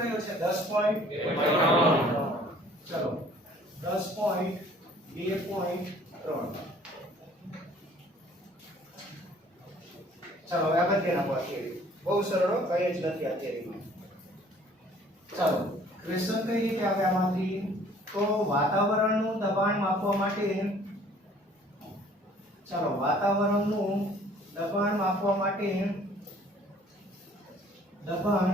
કયો છે 10.2. ચલો 10.2.3. ચલો હવે આ બધે નાખો થિયરી. બહુ સરળ હો, કઈ જ નથી આ થિયરીમાં. ચલો ક્વેશ્ચન કઈ રીતે આવે આમાંથી? તો વાતાવરણનું દબાણ માપવા માટે વાતાવરણનું દબાણ માપવા માટે દબાણ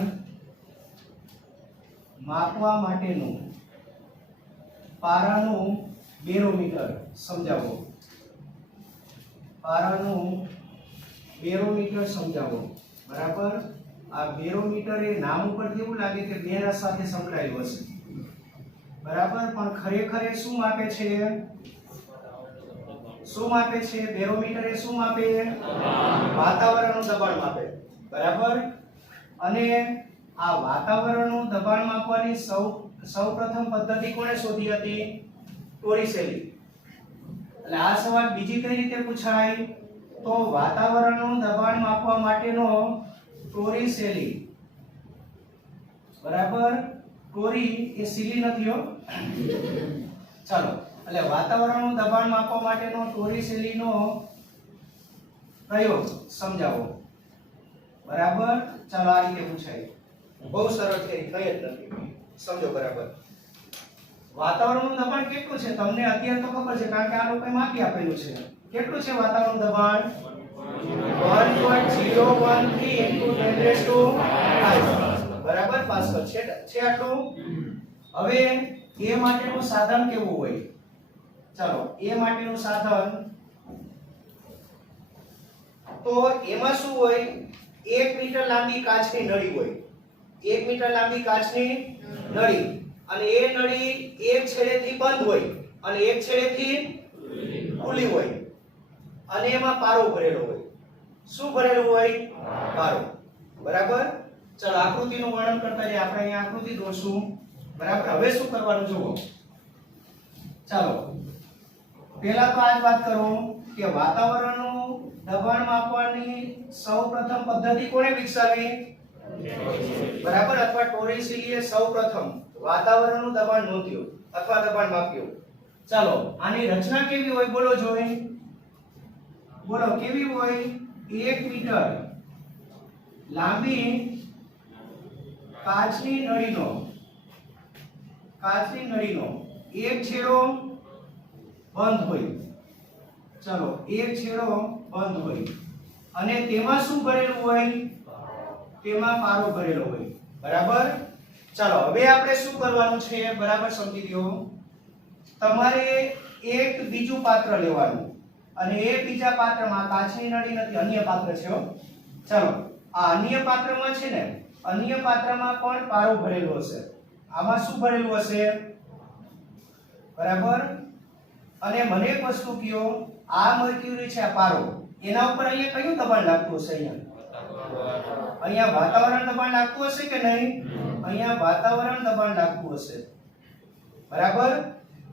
માપવા માટેનું પારાનું બેરોમીટર સમજાવો. પારાનું બેરોમીટર સમજાવો. બરાબર. આ બેરોમીટર એ નામ ઉપરથી એવું લાગે કે બેના સાથે સંકળાયેલું હશે. બરાબર, પણ ખરેખર એ શું માપે છે? શું માપે છે? બેરોમીટર એ શું માપે? વાતાવરણનું દબાણ માપે. બરાબર. અને આ વાતાવરણનું દબાણ માપવાની સૌપ્રથમ પદ્ધતિ કોણે શોધી હતી? ટોરિસેલી. એટલે આ સવાલ બીજી કઈ રીતે પૂછાય? તો વાતાવરણનું દબાણ માપવા માટેનો ટોરિસેલી. બરાબર. ટોરી એ સીલી નથી હો. ચાલો, એટલે વાતાવરણનું દબાણ માપવા માટેનો ટોરિસેલીનો પ્રયોગ સમજાવો. બરાબર. ચાલો આ રીતે પૂછાય. બહુ સરળ છે, કઈ જ નથી. સમજો બરાબર. વાતાવરણનું દબાણ કેટલું છે તમને અત્યારે તો ખબર છે, કારણ કે આ લોકોએ માપી આપેલું છે. કેટલું છે વાતાવરણનું દબાણ? 1.013 * 10⁵ બરાબર પાસ્કલ છે આટલું. હવે એ માટેનું સાધન કેવું હોય? ચાલો એ માટેનું સાધન તો એમાં શું હોય? 1 મીટર લાંબી કાચની નળી હોય. 1 મીટર લાંબી કાચની નળી, અને એ નળી એક છેડેથી બંધ હોય અને એક છેડેથી ખુલ્લી હોય, અને એમાં પારો ભરેલો હોય. શું ભરેલું હોય? પારો. બરાબર. ચલો આકૃતિનું વર્ણન કરતા જઈએ. આપણે અહીંયા આકૃતિ દોરશું. બરાબર. હવે શું કરવાનું જુઓ. ચાલો પહેલા તો આજ વાત કરો કે વાતાવરણનું દબાણ માપવાની સૌપ્રથમ પદ્ધતિ કોણે વિકસાવી? બરાબર. અથવા ટોરિસેલીએ સૌપ્રથમ વાતાવરણનું દબાણ નોંધ્યું અથવા દબાણ માપ્યું. ચાલો આની રચના કેવી હોય બોલો જોઈ. બોલો કેવી હોય? 1 મીટર લાંબી કાચની નળીનો એક છેડો બંધ હોય. ચલો એક છેડો બંધ હોય અને તેમાં શું ભરેલું હોય? તેમાં પારો ભરેલો હોય. બરાબર. ચાલો હવે આપણે શું કરવાનું છે? બરાબર સમજી લ્યો. તમારે એક બીજું પાત્ર લેવાનું, અને એ બીજા પાત્રમાં કાચની નળી નથી, અન્ય પાત્ર છે હો. ચાલો આ અન્ય પાત્રમાં છે ને, અન્ય પાત્રમાં પણ પારો ભરેલો હશે. આમાં શું ભરેલું હશે? બરાબર. અને મને એક વસ્તુ કયો, આ મર્ક્યુરી છે, આ પારો, એના ઉપર અહીંયા કયું દબાણ લાગતું હશે? અહીંયા વાતાવરણ દબાણ લાગતું હશે કે નહીં? અહીંયા વાતાવરણ દબાણ લાગતું હશે. બરાબર.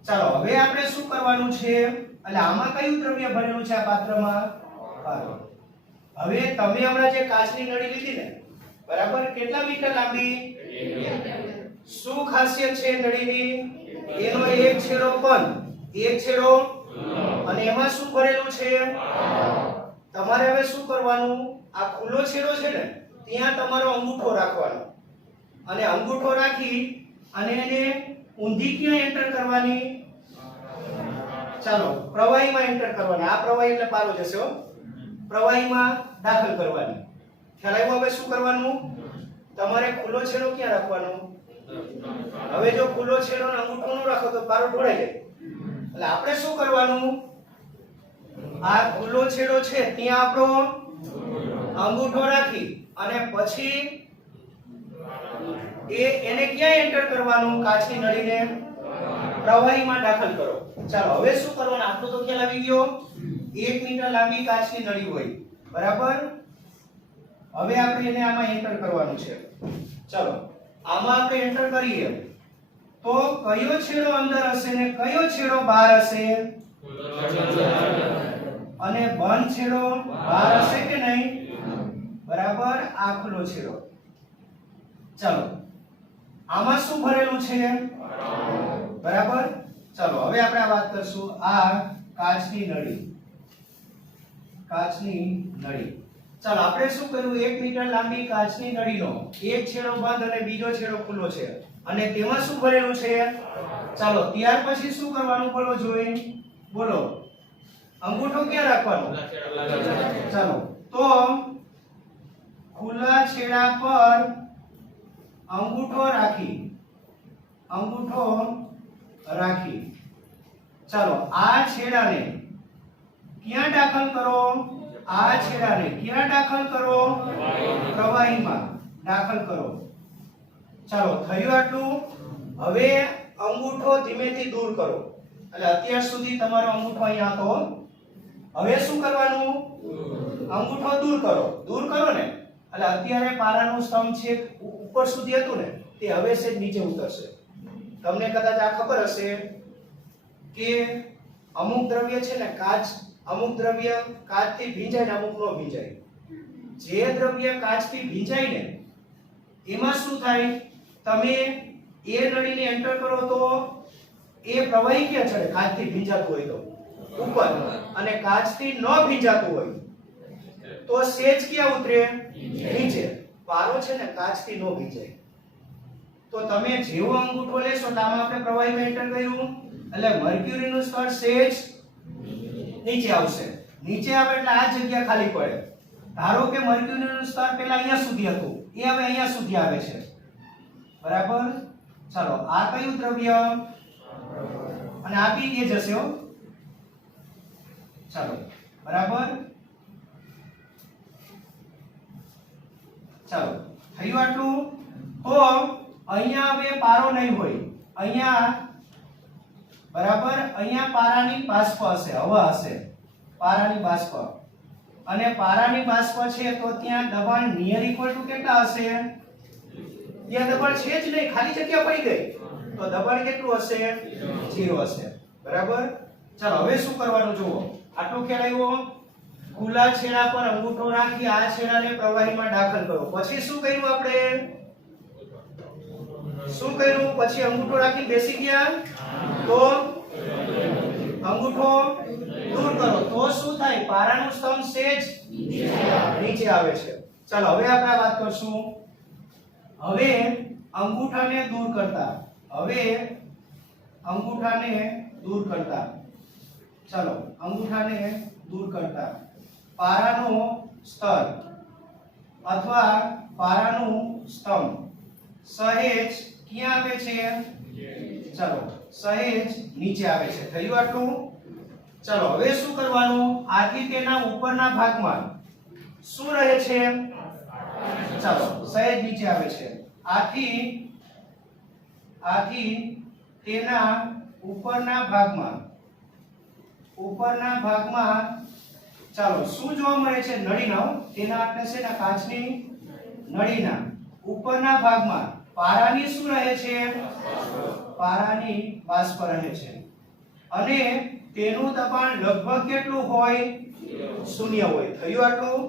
ચાલો હવે આપણે શું કરવાનું છે? એટલે આમાં કયું દ્રવ્ય ભરેલું છે? આ પાત્રમાં પારો. હવે તમે હમણાં જે કાચની નળી લીધી ને, બરાબર, કેટલા મીટર લાંબી? શું ખાસિયત છે નળીની? એનો એક છેડો બંધ, એક છેડો, અને એમાં શું ભરેલું છે? તમારે હવે શું કરવાનું? આ ખુલ્લો છેડો છે ને, ત્યાં તમારો અંગૂઠો રાખવાનો, અને અંગૂઠો રાખી અને એને ઊંધી ક્યાં એન્ટર કરવાની? ચાલો પ્રવાહીમાં એન્ટર કરવાની. આ પ્રવાહી એટલે પારો જશે હો. પ્રવાહીમાં દાખલ કરવાની. ખ્યાલ આવ્યો? હવે શું કરવાનું? તમારે ખુલ્લો છેડો ક્યાં રાખવાનો? હવે જો ખુલ્લો છેડો ને અંગૂઠો ન રાખો તો પારો ઢોળાઈ જાય. એટલે આપણે શું કરવાનું? આ ખુલ્લો છેડો છે ત્યાં આપણો અંગૂઠો રાખી અને પછી એને ક્યાં એન્ટર કરવાનું? કાચની નળીને પ્રવાહીમાં દાખલ કરો. ચાલો હવે શું કરવાનું? આટલું તો ખ્યાલ આવી ગયો. 1 મીટર લાંબી કાચની નળી હોય. બરાબર. હવે આપણે એને આમાં એન્ટર કરવાનું છે. ચાલો આમાં આપણે એન્ટર કરીએ તો કયો છેડો અંદર હશે ને કયો છેડો બહાર હશે? અને બંધ છેડો બહાર હશે કે નહીં? બરાબર. આ ખુલ્લો છેડો. ચાલો આમાં શું ભરેલું છે? બરાબર. ચલો હવે આપણે આ વાત કરશું. આ કાચની નળી, કાચની નળી. ચાલો આપણે શું કર્યું? 1 મીટર લાંબી કાચની નળીનો એક છેડો બંધ અને બીજો છેડો ખુલ્લો છે અને તેમાં શું ભરેલું છે? ચાલો ત્યાર પછી શું કરવાનું બોલો જોઈએ? બોલો. અંગૂઠો ક્યાં રાખવાનો? ચાલો તો ખુલ્લા છેડા પર અંગૂઠો રાખી, અંગૂઠો રાખી. ચાલો આ છેડાને ક્યાં દાખલ કરો? આ છેડાને ક્યાં દાખલ કરો? પ્રવાહીમાં દાખલ કરો. ચાલો થયું આટલું. હવે અંગૂઠો ધીમેથી દૂર કરો. એટલે અત્યાર સુધી તમારો અંગૂઠો અહીંયા હતો. હવે શું કરવાનું? અંગૂઠો દૂર કરો. દૂર કરો ને એટલે અત્યારે પારાનું સ્તંભ છે ઉપર સુધી હતું ને તે હવે છે નીચે ઉતરશે. તમને કદાચ આ ખબર હશે કે અમુક દ્રવ્ય છે ને કાચ, અમુક દ્રવ્ય કાચથી ભીંજાય ને અમુક નો ભીંજાય. જે દ્રવ્ય કાચથી ભીંજાય ને એમાં શું થાય? તમે એ નળીને એન્ટર કરો તો એ પ્રવાહી ક્યાં ચડે? કાચથી ભીંજાતું હોય તો ઉપર, અને કાચથી ન ભીંજાતું હોય તો સેજ ક્યાં ઉતરે? નીચે. પારો છે ને કાચથી ન ભીંજાય. તો તમે જેવો અંગૂઠો લેશો તો આમાં આપણે પ્રવાહીમાં એન્ટર કર્યું એટલે મર્ક્યુરીનું સ્તર સેજ નીચે આવશે. નીચે આવે એટલે આ જગ્યા ખાલી પડે. ધારો કે મર્ક્યુરીનું સ્તર પહેલા અહીંયા સુધી હતું, એ હવે અહીંયા સુધી આવે છે. બરાબર. ચાલો આ કયું દ્રવ્ય? અને આ બી એ જશે હો. ચાલો બરાબર. ચાલો થયું આટલું. તો અહીંયા હવે પારો નહીં હોય. અહીંયા બરાબર, અહીંયા પારાની બાષ્પ હશે, હવા હશે, પારાની બાષ્પ. અને પારાની બાષ્પ છે તો ત્યાં દબાણ નિયર ઇક્વલ ટુ કેટલા હશે? ત્યાં દબાણ છે જ નહીં, ખાલી જગ્યા પડી ગઈ. તો દબાણ કેટલું હશે? 0 હશે. બરાબર. ચાલો હવે શું કરવાનું જુઓ. આટલું ખ્યાલ આવ્યો? ખુલ્લા છેડા પર અંગૂઠો રાખી આ છેડાને પ્રવાહીમાં દાખલ કરો. પછી શું કર્યું આપણે? શું કર્યું? પછી અંગૂઠો રાખી બેસી ગયા તો અંગૂઠો દૂર કરો તો શું થાય? પારાનું સ્તંભ સેજ નીચે આવે છે. ચાલો હવે આપણે વાત કરશું. હવે અંગૂઠાને દૂર કરતા, હવે અંગૂઠાને દૂર કરતા, ચાલો અંગૂઠાને દૂર કરતા પારાનો સ્તર અથવા પારાનું સ્તંભ સહેજ ક્યાં આવે છે? ચાલો સહેજ નીચે આવે છે. થયું આટલું? ચાલો હવે શું કરવાનું? આથી તેના ઉપરના ભાગમાં શું રહે છે? ચાલો સહેજ નીચે આવે છે. આથી તેના ઉપરના ભાગમાં ચાલો શું જોવા મળે છે? નળીના, તેના એટલે છે ને કાચની નળીના ઉપરના ભાગમાં પારાની શું રહે છે? પારાની બાષ્પ રહે છે. અને તેનું દબાણ લગભગ કેટલું હોય? 0 હોય. થયું આટલું?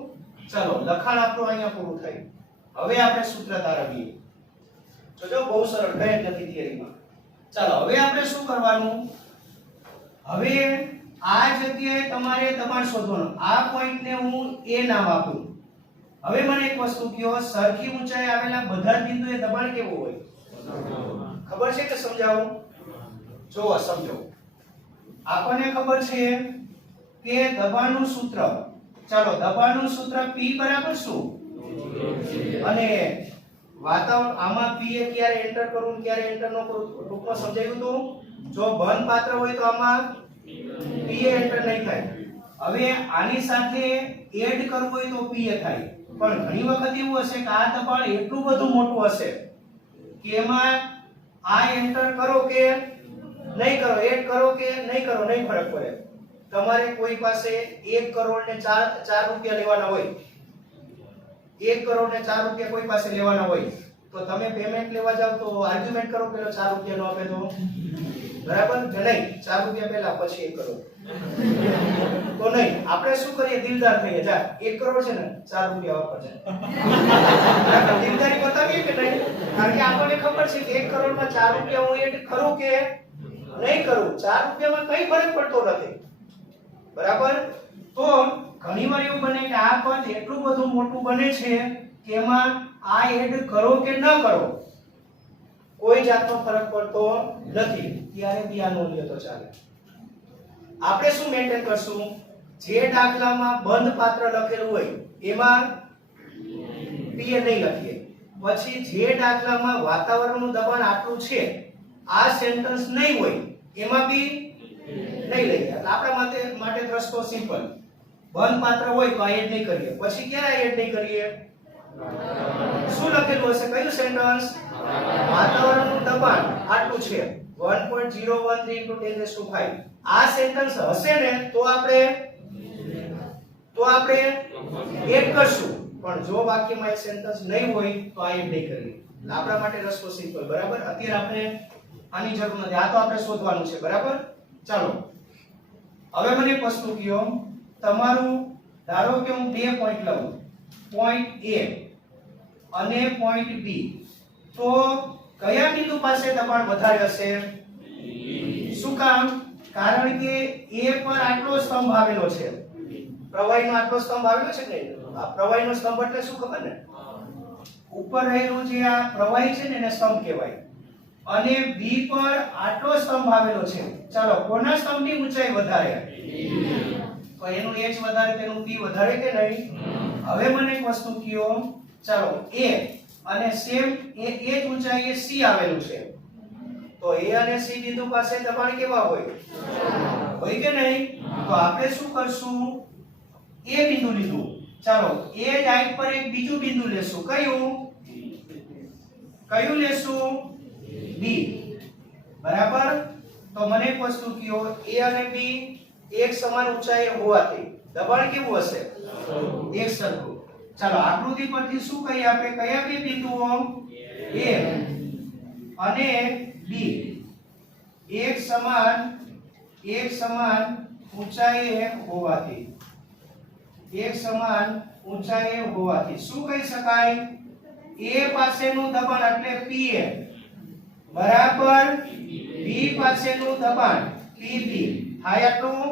ચાલો લખાણ આપણું અહીંયા પૂરું થયું. હવે આપણે સૂત્ર તારવીએ. જો બહુ સરળ, કંઈ નથી થિયરીમાં. ચાલો હવે આપણે શું કરવાનું? હવે આ જગ્યાએ તમારે દબાણ શોધવાનું. આ પોઈન્ટને હું A નામ આપું. હવે મને એક વસ્તુ કહો, સરખી ઊંચાઈ આવેલા બધા જ બિંદુએ દબાણ કેવું હોય? ખબર છે કે સમજાવું? જો સમજો. આપણને ખબર છે કે દબાણનું સૂત્ર, ચાલો દબાણનું સૂત્ર P બરાબર શું? અને વાતાવરણ આમાં P એ ક્યારે એન્ટર કરવું ક્યારે એન્ટર ન કરવું ટૂંકમાં સમજાયું હતું. જો બંધ પાત્ર હોય તો આમાં P એ એન્ટર નહીં થાય. હવે આની સાથે એડ કરવું હોય તો P એ થાય. પણ ઘણી વખત એવું હશે કે આ દબાણ એટલું બધું મોટું હશે કે એમાં આ એન્ટર કરો કે નહીં કરો, એડ કરો કે નહીં કરો, નહીં ફરક પડે. તમારે કોઈ પાસે 1 કરોડ ને 4 રૂપિયા લેવાના હોય, 1 કરોડ ને 4 રૂપિયા કોઈ પાસે લેવાના હોય તો તમે પેમેન્ટ લેવા જાવ તો આર્ગ્યુમેન્ટ કરો પેલો 4 રૂપિયા નો આપે તો બરાબર કે નહીં? 4 રૂપિયા પહેલા પછી 1 કરોડ તો નહીં. આપણે શું કરીએ? દિલદાર થઈએ. જા 1 કરોડ છે ને 4 રૂપિયા વાપરજે. બરાબર દિલદારી બતાવીએ કે નહીં? કારણ કે આપણને ખબર છે કે 1 કરોડમાં 4 રૂપિયા હું એડ કરું કે નહીં કરું, 4 રૂપિયામાં કઈ ફરક પડતો નથી. બરાબર. તો ઘણીવાર એવું બને કે આ પદ એટલું બધું મોટું બને છે કે એમાં આ એડ કરો કે ન કરો કોઈ જાતનો ફરક પડતો નથી. ત્યારે બી આ નોંધ લ્યો તો ચાલે. આપણે શું મેન્ટેન કરશું? જે દાખલામાં બંધ પાત્ર લખેલું હોય એમાં પીએ નહીં લખીએ. પછી જે દાખલામાં વાતાવરણનું દબાણ આટલું છે આ સેન્ટેન્સ નહીં હોય એમાં બી નહીં લઈએ. આપણા માટે રસ્તો સિમ્પલ. બંધ પાત્ર હોય તો આ એડ નહીં કરીએ. પછી ક્યારે એડ નહીં કરીએ? શું લખેલું હશે? કયું સેન્ટેન્સ? વાતાવરણનું દબાણ આટલું છે 1.013 × 10⁵. આ સેન્ટેન્સ હશે ને તો આપણે એડ કરશું. પણ જો વાક્યમાં એ સેન્ટેન્સ નહીં હોય તો આ એડ નહીં કરીએ. આપણા માટે રસ્તો સિમ્પલ. બરાબર. અત્યારે આપણે આની જરૂર નથી. આ તો આપણે શોધવાનું છે. બરાબર. ચાલો હવે મને એક વસ્તુ કહો. તમારું ધારો કે હું 2 પોઈન્ટ લઉં, પોઈન્ટ A અને પોઈન્ટ B, તો કયા બિંદુ પાસે દબાણ વધારે હશે? શું કામ? કારણ કે A પર આટલો સ્તંભ આવેલો છે, પ્રવાહીનો આટલો સ્તંભ આવેલો છે ને. આ પ્રવાહીનો સ્તંભ એટલે શું ખબર ને? ઉપર રહેલું જે આ પ્રવાહી છે ને એને સ્તંભ કહેવાય. અને B પર આટલો સ્તંભ આવેલો છે. ચાલો કોના સ્તંભની ઊંચાઈ વધારે? તો એનું h વધારે તેનું p વધારે કે નહીં? હવે મને એક વસ્તુ કહો. ચાલો a અને સેમ એ જ ઊંચાઈએ c આવેલું છે, તો a અને c બિંદુ પાસે દબાણ કેવા હોય કે નહીં? તો આપણે શું કરશું? a બિંદુ લીધું. ચાલો એ જ હાઈટ પર એક બીજું બિંદુ લેશું. કયું લેશું? b. બરાબર. તો મને એક વસ્તુ કહો. a અને b એક સમાન ઊંચાઈએ હોવાથી દબાણ કેવું હશે? એક સરખું. ચાલો આકૃતિ પરથી શું કહીએ આપણે? કયા બે બિંદુઓ? a અને b એક સમાન ઊંચાઈએ હોવાથી શું કહી શકાય? a પાસેનું દબાણ એટલે pa બરાબર b પાસેનું દબાણ pb થાય આટલું.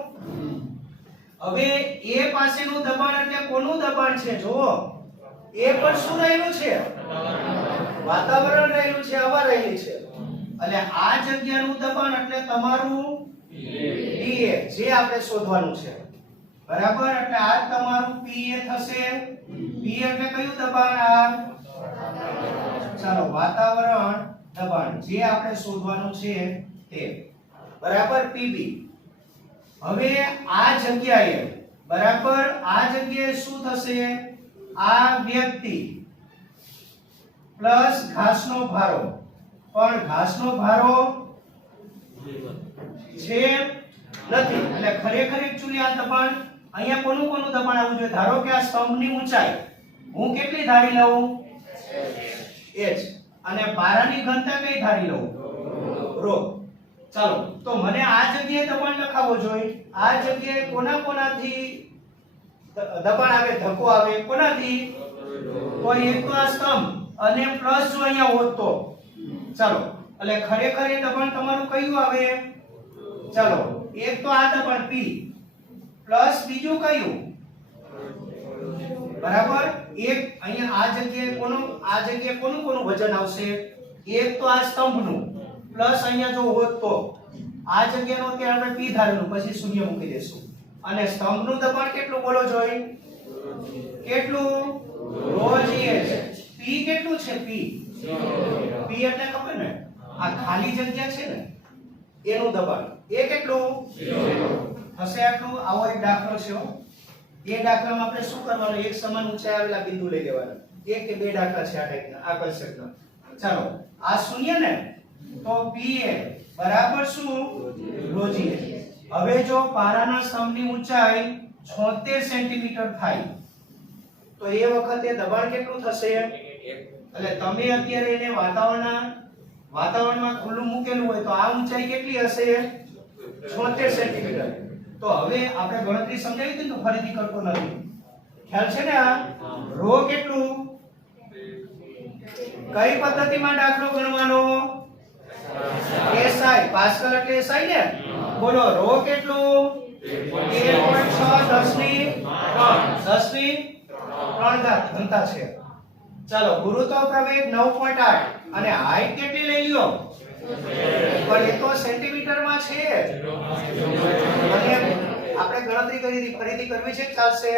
હવે a પાસેનું દબાણ એટલે કોનું દબાણ છે? જુઓ a પર શું રહેલું છે? વાતાવરણ રહેલું છે, હવા રહેલી છે. એટલે આ જગ્યાનું દબાણ એટલે તમારું pa, જે આપણે શોધવાનું છે. બરાબર. એટલે આ તમારું pa થશે. p એટલે કયું દબાણ? આ ચાલો વાતાવરણ દબાણ જે આપણે શોધવાનું છે તે. બરાબર. pb. હવે આ જગ્યાએ બરાબર આ જગ્યાએ શું થશે? આ વ્યક્તિ પ્લસ ઘાસનો ભારો, પણ ઘાસનો ભારો છે નથી. એટલે ખરેખર એક્ચ્યુઅલી આ દબાણ અહીંયા કોનું દબાણ આવવું જોઈએ? ધારો કે આ સ્તંભની ઊંચાઈ હું કેટલી ધારી લઉં? h. અને પારાની ઘનતા કઈ ધારી લઉં? ρ. ચાલો તો મને આ જગ્યાએ દબાણ લખાવવો જોઈએ. આ જગ્યાએ કોનાથી દબાણ આવે? ધક્કો આવે. કોનાથી? તો એક તો આ સ્તંભ અને પ્લસ જો અહીંયા હોત તો. ચાલો એટલે ખરેખર એ દબાણ તમારું કયું આવે? ચાલો એક તો આ દબાણ p પ્લસ બીજું કયું? બરાબર. એક અહીંયા આ જગ્યાએ કોનું વજન આવશે? એક તો આ સ્તંભનું પ્લસ અહીંયા જો હોત તો આ જગ્યાનો અત્યારે આપણે p ધારેલું, પછી શૂન્ય મૂકી દેશું. અને સ્તંભનું દબાણ કેટલું બોલો જોઈ? કેટલું? ρgh. p કેટલું છે? p એટલે ખબર ને આ ખાલી જગ્યા છે ને એનું દબાણ. એ કેટલું હશે? આટલું. આવો એક દાખલો છે. એ દાખલામાં આપણે શું કરવાનું? એક સમાન ઊંચાઈ આવેલા બિંદુ લઈ લેવાના. એક કે બે દાખલા છે આ ટાઈપના, આ કન્સેપ્ટના. ચાલો આ શૂન્ય ને તો pa બરાબર શું? ρgh. હવે જો પારાના સ્તંભની ઊંચાઈ 76 સેન્ટીમીટર થાય તો એ વખતે દબાણ કેટલું થશે? એટલે તમે અત્યારે એને વાતાવરણમાં ખુલ્લું મૂકેલું હોય તો આ ઊંચાઈ કેટલી હશે 76 સેન્ટીમીટર. તો હવે આપણે ગણતરી સમજાવી હતી તો ફરીથી કરતો નથી. ખ્યાલ છે ને? આ રો કેટલું, કઈ પદ્ધતિમાં દાખલો ગણવાનો? SI, પાસ્કલ એટલે SI ને. બોલો, રો કેટલું? 13.6 10 ની 3 ઘાત ઘનતા છે. ચાલો, ગુરુત્વ પ્રવેગ 9.8 અને હાઈટ કેટલી લઈ લ્યો? પણ એ તો સેન્ટીમીટરમાં છે અને આપણે ગણતરી કરી હતી, ફરીથી કરવી છે ચાલશે?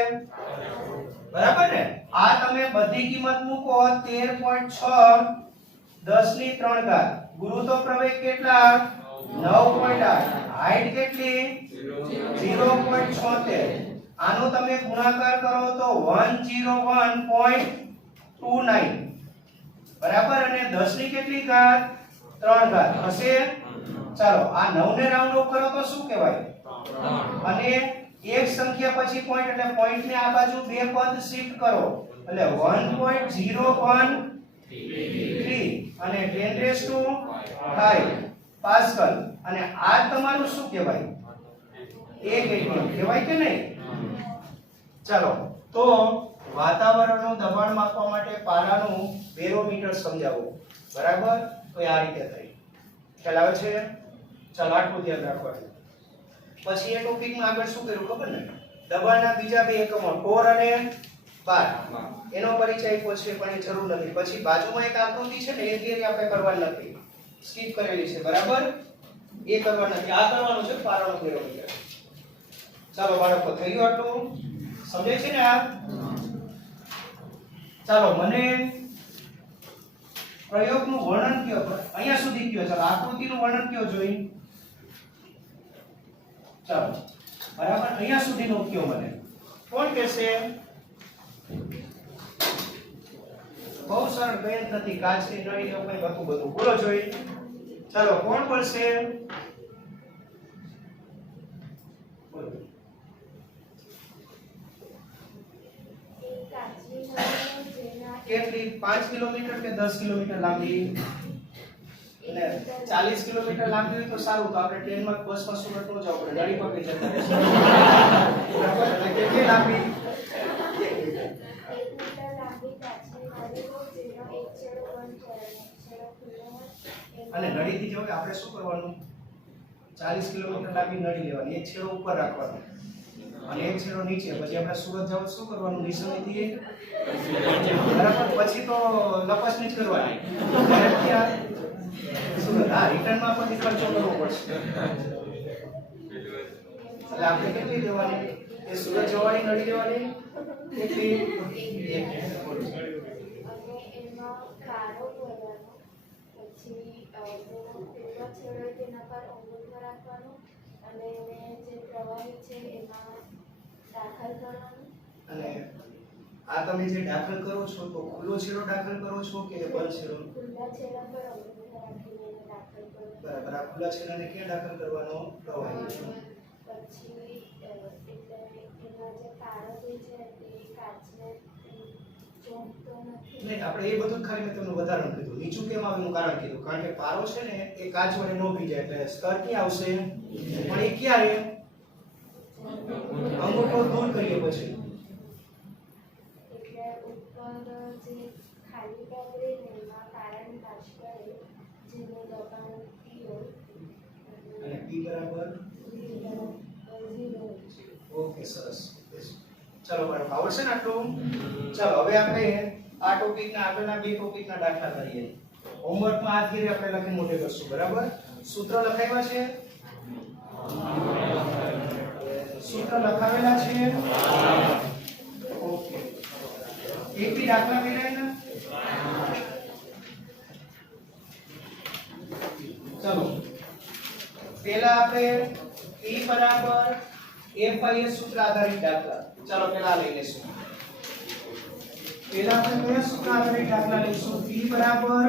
બરાબર ને? આ તમે બધી કિંમત મૂકો 13.6 10 ની 3 ઘાત. ગુરુત્વ પ્રવેગ કેટલા? 9.8. હાઈટ કેટલી? 0.76. આનો તમે ગુણાકાર કરો તો 101.29 બરાબર. અને 10 ની કેટલી ઘાત? 3 ઘાત હશે. ચાલો, આ 9 ને રાઉન્ડ ઓફ કરો તો શું કહેવાય? અને એક સંખ્યા પછી પોઈન્ટ એટલે પોઈન્ટ ને આ બાજુ બે પદ શિફ્ટ કરો એટલે 1.013 અને 10⁵ પાસ્કલ. અને આ તમારું શું કહેવાય? એક એકમ કહેવાય કે નહીં? ચાલો, તો વાતાવરણનું દબાણ માપવા માટે પારાનું બેરોમીટર સમજાવો. બરાબર? તો આ રીતે થઈ. ખ્યાલ આવે છે? ચાલો, આટલું ધ્યાન રાખવાનું. પછી એ ટોપિકમાં આગળ શું કર્યું ખબર ને? દબાણના બીજા બે એકમો ટોર અને બાર એનો પરિચય આપ્યો છે પણ એ જરૂર નથી. પછી બાજુમાં એક આકૃતિ છે ને, એ થિયરી આપણે કરવાની નથી, સ્કીપ કરેલી છે. બરાબર? એ કરવાનું નથી, આ કરવાનું છે પારાનો બેરોમીટર. ચાલો બાળકો, થઈ ગયું આટલું? સમજાય છે ને આ? ચાલો, મને પ્રયોગનું વર્ણન કયો, અહીંયા સુધી કયો. ચાલો, આકૃતિનું વર્ણન કયો જોઈ. ચાલો, બરાબર, અહીંયા સુધીનો કયો મને. કોણ કહેશે? બહુ સરળ, બેન નથી, કાચની નળી એવું કંઈ હતું બધું. બોલો જોઈ. ચાલો, કોણ બોલશે? બોલો. કેટલી? 5 કિલોમીટર કે 10 કિલોમીટર લાંબી? અને 40 કિલોમીટર લાંબી હોય તો સારું, તો આપણે ટ્રેનમાં બસમાં સુરત નો જવું પડે, ગાડી પકડી જતા રહેશું. બરાબર? એટલે કેટલી લાંબી? 1 મીટર. અને નળીથી જો આપણે શું કરવાનું? 40 કિલોમીટર લાંબી નળી લેવાની, એક છેડો ઉપર રાખવાનો અને એક છેડો નીચે. પછી આપણે સુરત જવું શું કરવાનું? નિશાનીથી. બરાબર? પછી તો લપસણી જ કરવાની. સુરત, હા, રિટર્નમાં પણ ખર્ચો કરવો પડશે. એટલે આપણે કેટલી લેવાની? એ સુરત જવાની નળી લેવાની. કેટલી? 1. અને આ તમે જે દાખલ કરો છો તો ખુલ્લો છેડો દાખલ કરો છો કે બંધ છેડો? ખુલ્લા છેડા પર અંગૂઠો રાખીને દાખલ કરો. બરાબર. આ ખુલ્લા છેડાને ક્યાં દાખલ કરવાનો? પ્રવાહી. પછી એટલે એના જે તારો જે છે તે કાચને ચોંટતો નથી. નહીં, આપણે એ બધું ખાલી મેં તમને વધારણ કીધું. નીચું કેમ આવે એનું કારણ કીધું. કારણ કે પારો છે ને એ કાચ વડે નો ભીજાય એટલે સ્તર ક્યાં આવશે? પણ એ ક્યારે? અંગૂઠો દૂર કરીએ પછી. અને P બરાબર ઓકે, સરસ. ચાલો બાળકો, આવડશે ને આટલું? ચાલો, હવે આપણે આ ટોપિકના આગળના બે ટોપિકના દાખલા કરીએ. હોમવર્કમાં આ થિયરી આપણે લખીને મોઢે કરશું. બરાબર? સૂત્ર લખાવ્યા છે? સૂત્ર લખાવેલા છે? ઓકે. એક બી દાખલા મેળાય ને? ચલો, પહેલા આપણે P બરાબર FIS સૂત્ર આધારિત દાખલા. ચાલો પહેલા લઈ લેશું. પહેલા આપણે કયા સૂત્ર આધારિત દાખલા લઈશું? P બરાબર,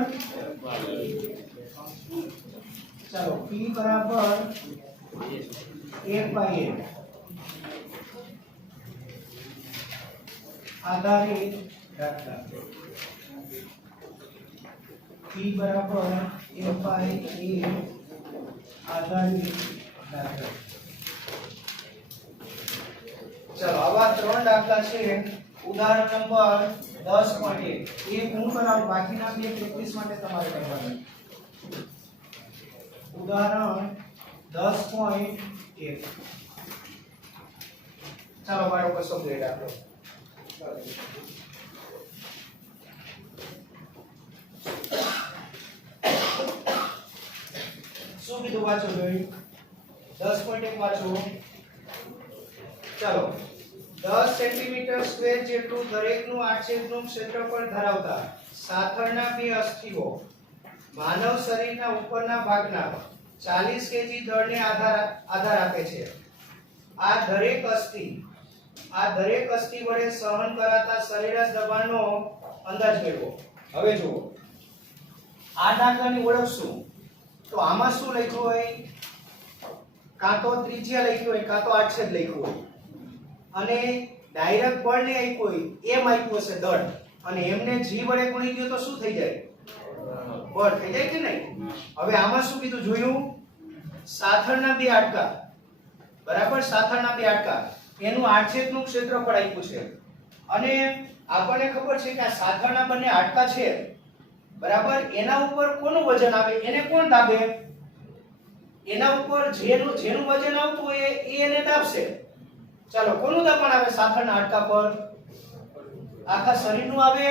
ચાલો, P બરાબર FIS આધારિત દાખલા. P બરાબર FI એ આધારિત દાખલા. ચલો આવા 3 દાખલા છે. ઉદાહરણ નંબર 10.1 એ હું કરાવું, બાકીના બે પ્રેક્ટિસ માટે તમારે કરવાનું. ઉદાહરણ 10.1 ચાલો બાળકો કશો ગ્રેડ આપો. શું કીધું વાંચો ભાઈ? 10.1 વાંચો. ચાલો 10 સેન્ટીમીટર સ્ક્વેર જેટલું દરેકનું આડછેદનું ક્ષેત્રફળ ધરાવતા સાથળના બે અસ્થિઓ માનવ શરીરના ઉપરના ભાગના 40 કેજી દળને આધાર આપે છે. આ દરેક અસ્થિ વડે સહન કરાતા સરેરાશ દબાણનો અંદાજ મેળવો. હવે જુઓ આ દાખલાની ઓળખ શું? તો આમાં શું લખ્યું હોય? કાં તો ત્રિજ્યા લખ્યું હોય, કાં તો આડછેદ લખ્યું હોય, અને ડાયરેક્ટ બળને આપ્યું હોય, એમ આપ્યું હશે દળ, અને એમને g વડે ગુણી દો તો શું થઈ જાય? બળ થઈ જાય કે નહીં? હવે આમાં શું કીધું જોયું? સાથળના બે હાડકા, બરાબર, સાથળના બે હાડકા એનું આડછેદનું ક્ષેત્રફળ આપ્યું છે, અને આપણને ખબર છે કે આ સાથળના બંને હાડકા છે, બરાબર, એના ઉપર કોનું વજન આવે? એને કોણ દાબે? એના ઉપર જેનું વજન આવતું હોય એ એને દાબશે. ચાલો કોનું દબાણ આવે સાથળના હાડકા પર? આખા શરીરનું આવે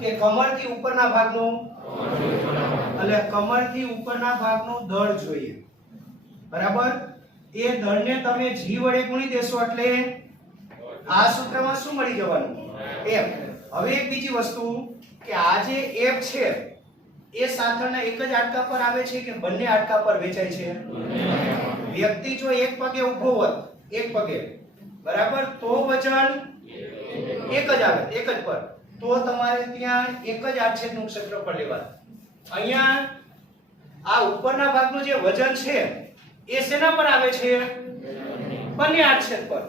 કે કમરથી ઉપરના ભાગનું? એટલે કમરથી ઉપરના ભાગનું દળ જોઈએ, બરાબર. એ દળને તમે g વડે ગુણી દેશો એટલે આ સૂત્રમાં શું મળી જવાનું? f. હવે એક બીજી વસ્તુ કે આ જે f છે એ સાથળના એક જ હાડકા પર આવે છે કે બંને હાડકા પર વેચાય છે? વ્યક્તિ જો એક પગે ઊભો હોત, એક પગે, બરાબર, તો વજન એક જ આવે, એક જ પર, તો તમારે ત્યાં એક જ આડછેદનું ક્ષેત્રફળ લેવાનું. અહીંયા આ ઉપરના ભાગનું જે વજન છે એ શેના પર આવે છે? બંને આડછેદ પર,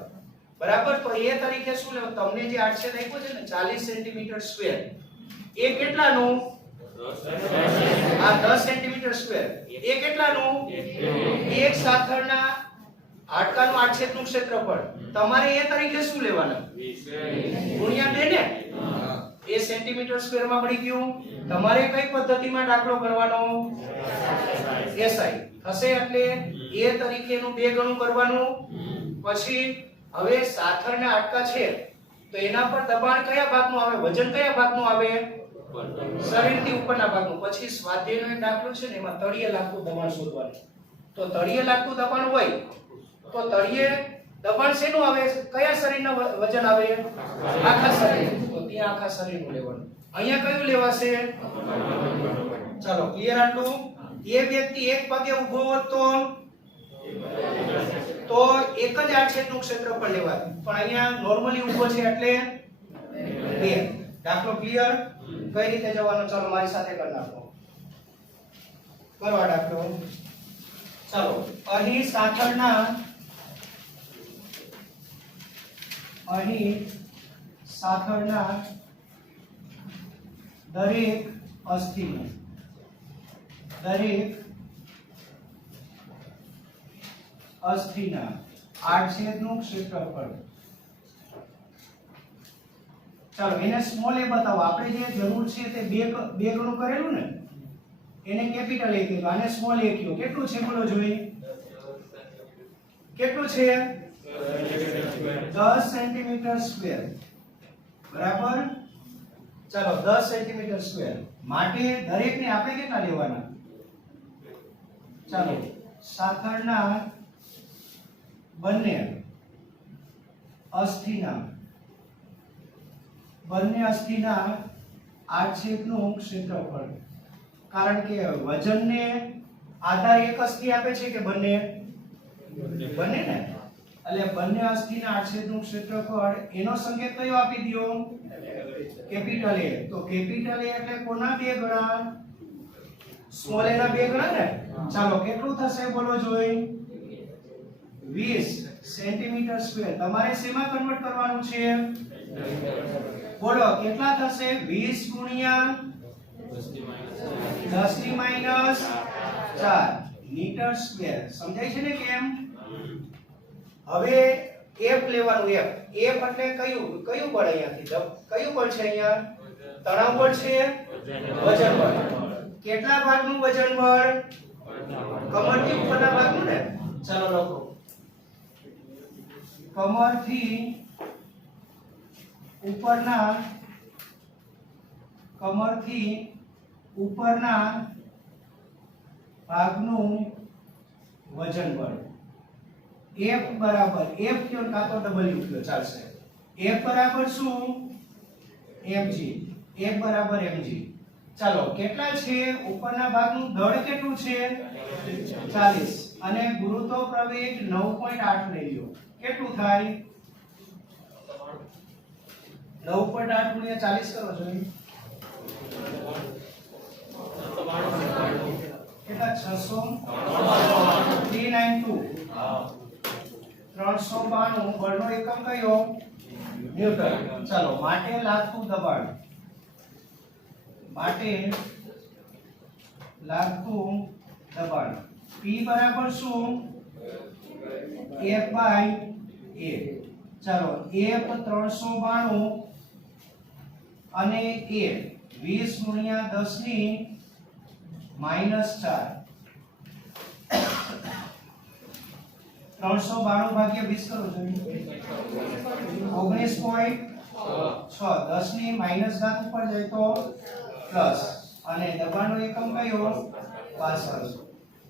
બરાબર. તો એ તરીકે શું લેવું? તમને જે આડછેદ આપ્યો છે ને 40 સેન્ટીમીટર સ્ક્વેર, એ કેટલાનું? આ 10 સેન્ટીમીટર સ્ક્વેર એ કેટલાનું? એક સાથળના હાડકાનું આડછેદનું ક્ષેત્રફળ તમારે એ તરીકે શું લેવાનું? ગુણ્યા 2 ને. એ સેન્ટીમીટર સ્ક્વેર માં મળી ગયું. તમારે કઈ પદ્ધતિમાં દાખલો કરવાનો? SI થશે, એટલે એ તરીકેનું 2 ગણું કરવાનું. પછી હવે સાથળના હાડકા છે તો એના પર દબાણ કયા ભાગનું આવે? વજન કયા ભાગનું આવે? શરીરથી ઉપરના ભાગનું. પછી સ્વાધ્યાયનો એક દાખલો છે ને, એમાં તળિયે લાગતું દબાણ શોધવાનું. તો તળિયે લાગતું દબાણ હોય તો તળિયે દબાણ શેનું આવે? કયા શરીરના વજન આવે? આખા શરીર. તો ત્યાં આખા શરીરનું લેવાનું. અહીંયા કયું લેવાશે? ચાલો ક્લિયર આટલું? એ વ્યક્તિ એક પગે ઊભો હોત તો એક જ આડછેદનું ક્ષેત્રફળ લેવાય, પણ અહીંયા નોર્મલી ઊભો છે એટલે 2. દાખલો ક્લિયર? કઈ રીતે જવાનો? ચાલો મારી સાથે કરી નાખો. કરો આ દાખલો. ચાલો અહીં સાથળના દરેક અસ્થિના આડછેદનું ક્ષેત્રફળ. ચાલો એને સ્મોલ a બતાવો. આપણે જે જરૂર છે તે 2 ગણું કરેલું ને, એને કેપિટલ a કીધું, આને સ્મોલ a કીધું. કેટલું છે બોલો જોઈએ? કેટલું છે? 10 સેન્ટીમીટર સ્ક્વેર, બરાબર. ચાલો 10 સેન્ટીમીટર સ્ક્વેર માટે દરેકને આપણે કેટલા લેવાના? ચાલો સાથળના બંને અસ્થિના આડછેદનું ક્ષેત્રફળ. કારણ કે વજનને આધાર એક અસ્થિ આપે છે કે બંને ને, એટલે બંને અસ્થિના આડછેદનું ક્ષેત્રફળ એનો સંકેત કયો આપી દયો? Capital A. તો કેપિટલ A એટલે કોના 2 ગણા? સ્મોલ a ના 2 ગણા ને. ચાલો કેટલું થશે બોલો જોઈ? 20 સેન્ટીમીટર સ્ક્વેર. તમારે શેમાં કન્વર્ટ કરવાનું છે? બોલો કેટલા થશે? 20 ગુણ્યા 10 ની માઈનસ 4 મીટર સ્ક્વેર. સમજાય છે ને કેમ? હવે F લેવાનું. F એટલે કયું બળ અહીંયાથી? કયું બળ છે અહીંયા? તણાવ બળ છે, વજન બળ. કેટલા ભાગનું વજન બળ? કમરથી ઉપરના ભાગનું ને. ચાલો લખો. કમરથી ઉપરના ભાગનું વજન બળ. F બરાબર F કયો કાં તો W કયો ચાલશે. F બરાબર શું? mg. F બરાબર mg. ચાલો કેટલા છે? ઉપરના ભાગનું દળ કેટલું છે? 40 અને ગુરુત્વ પ્રવેગ 9.8 લઈ લ્યો. કેટલું થાય? 9.8 ગુણ્યા 40 કરો જોઈએ. કેટલા? 392 બળનો એકમ કયો? ન્યૂટન. ચાલો માટે લાગતું દબાણ. P બરાબર શું? F/A. ચાલો F 392 અને A 20 ગુણ્યા 10 ની માઈનસ 4. 392 ભાગ્યા 20 કરો જોઈએ. 19.6. 10 ની માઈનસ ઘાત ઉપર જાય તો પ્લસ. અને દબાણનો એકમ કયો? પાસ્કલ.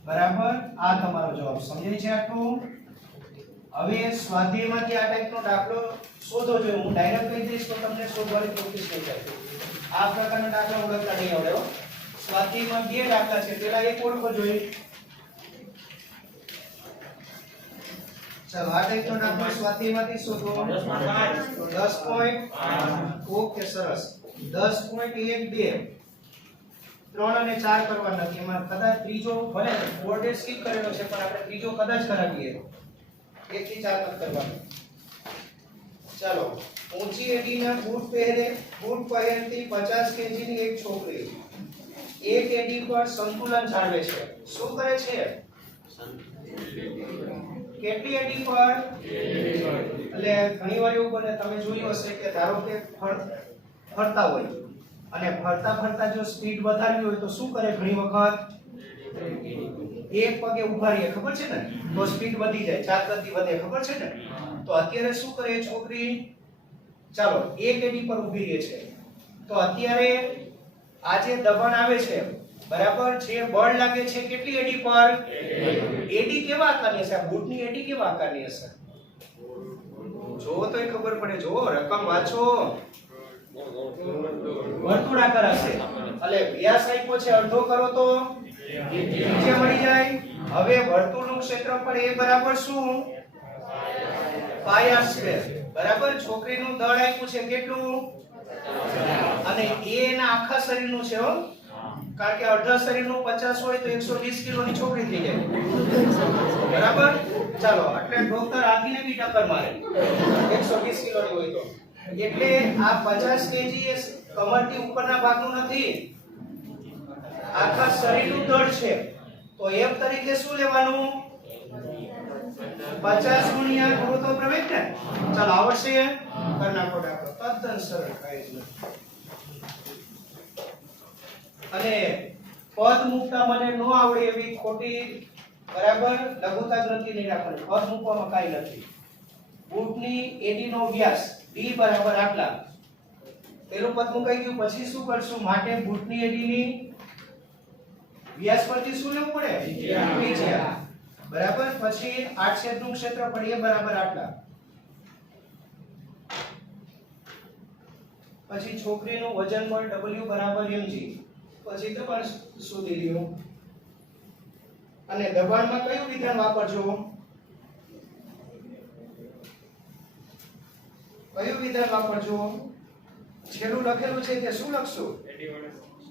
બરાબર. આ તમારો જવાબ. સમજાય છે આટલું? હવે સ્વાધ્યાયમાંથી આ ટાઈપનો દાખલો શોધો જોઈએ. હું ડાયરેક્ટ કહી દઈશ તો તમને શોધવાની પ્રેક્ટિસ થઈ જાય. આ પ્રકારના દાખલા ઓળખતા નહીં આવડે હો. સ્વાધ્યાયમાં બે દાખલા છે. પહેલા એક ઓળખો જોઈએ. ચાલો આ ટાઈપનો દાખલો સ્વાધ્યાયમાંથી શોધો. 10. ઓકે સરસ. 10.12 3 અને 4 કરવાના નથી. એમાં કદાચ ત્રીજો ભલે બોર્ડે સ્કીપ કરેલો છે પણ આપણે ત્રીજો કદાચ કરાવીએ. 1 થી 4 તક કરવાનું. ચાલો ઊંચી એડીના બૂટ પહેરતી 50 કેજીની એક છોકરી એક એડી પર સંતુલન જાળવે છે. શું કરે છે? કેટલી એડી પર? એટલે ઘણી વાર એવું બને, તમે જોયું હશે કે ધારો કે ફરતા હોય અને ફરતા જો સ્પીડ વધારવી હોય તો શું કરે? ઘણી વખત એક પગે ઉભા રહીએ, ખબર છે ને? તો સ્પીડ વધી જાય, ચાલ ગતિ વધે, ખબર છે ને? તો અત્યારે શું કરે છોકરી? ચાલો એક એડી પર ઊભી રહે છે. તો અત્યારે આ જે દબાણ આવે છે બરાબર, જે બળ લાગે છે કેટલી એડી પર? એડી કેવા આકારની હશે? આ બૂટની એડી કેવા આકારની હશે? જોવો તોય ખબર પડે. જોવો, રકમ વાંચો. વર્તુળાકાર હશે. એટલે વ્યાસ આપ્યો છે અડધો કરો તો નીચે મળી જાય. હવે વર્તુળનું ક્ષેત્રફળ એ બરાબર શું? પાઈ આર સ્ક્વેર. બરાબર. છોકરીનું દળ આપ્યું છે કેટલું? અને એ એના આખા શરીરનું છે હો. કારણ કે અડધા શરીરનું 50 હોય તો 120 કિલોની છોકરી થઈ જાય. બરાબર. ચાલો એટલે ડોક્ટર આગીને બી ટક્કર મારે 120 કિલોની હોય તો. એટલે આ 50 કેજી એ કમરથી ઉપરના ભાગનું નથી, આખા શરીરનું દળ છે. તો F તરીકે શું લેવાનું? 50 ગુણ્યા ગુરુત્વ પ્રવેગ ને. ચાલો આવડશે? કરી નાખો દાખલો. તદ્દન સરળ, કાઈ જ નથી. અને પદ મૂકતા મને ન આવડે એવી ખોટી બરાબર લઘુતા ગ્રંથિ નહીં રાખવાની. પદ મૂકવામાં કાઈ નથી. બૂટની એડી નો વ્યાસ D બરાબર આટલા. પેલું પદ મુકાઈ ગયું. પછી શું કરશું? માટે બૂટની એડીની વ્યાસ પરથી શું લેવું પડે? ત્રિજ્યા. બરાબર. પછી 8 છેદનું ક્ષેત્રફળ એ બરાબર આટલા. પછી છોકરીનું વજન બળ W બરાબર mg. પછી દબાણ શોધી લ્યો. અને દબાણમાં કયું વિધાન વાપરજો? કયું વિધાન વાપરજો? છેલ્લું લખેલું છે તે શું લખશું?